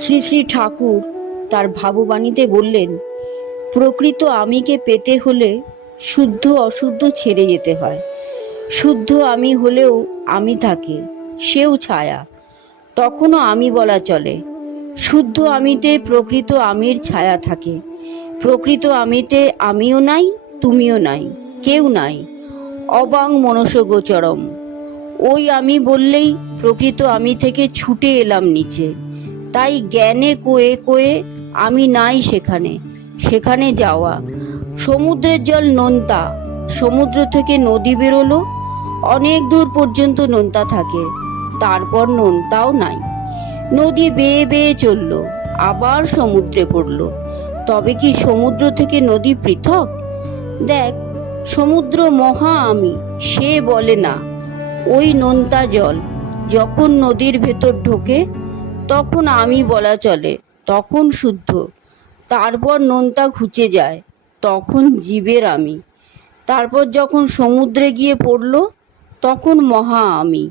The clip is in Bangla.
শ্রী শ্রী ঠাকুর তার ভাববাণীতে বললেন, প্রকৃত আমিকে পেতে হলে শুদ্ধ অশুদ্ধ ছেড়ে যেতে হয়। শুদ্ধ আমি হলেও আমি থাকে, সেও ছায়া, তখনও আমি বলা চলে। শুদ্ধ আমিতে প্রকৃত আমির ছায়া থাকে। প্রকৃত আমিতে আমিও নাই, তুমিও নাই, কেউ নাই। অবাং মনসগোচরম। ওই আমি বললেই প্রকৃত আমি থেকে ছুটে এলাম নিচে। তাই জ্ঞানে কোয়ে কোয়ে আমি নাই সেখানে, সেখানে যাওয়া। সমুদ্রের জল নোনতা, সমুদ্র থেকে নদী বেরোলো, অনেক দূর পর্যন্ত নোনতা থাকে, তারপর নোনতাও নাই। নদী বেয়ে বেয়ে চলল, আবার সমুদ্রে পড়ল। তবে কি সমুদ্র থেকে নদী পৃথক? দেখ, সমুদ্র মহা আমি, সে বলে না। ওই নোনতা জল যখন নদীর ভেতর ঢোকে তখন আমি বলা চলে, তখন শুদ্ধ। তারপর নোনতা ঘুচে যায়, তখন জীবের আমি। তারপর যখন সমুদ্রে গিয়ে পড়ল তখন মহা আমি।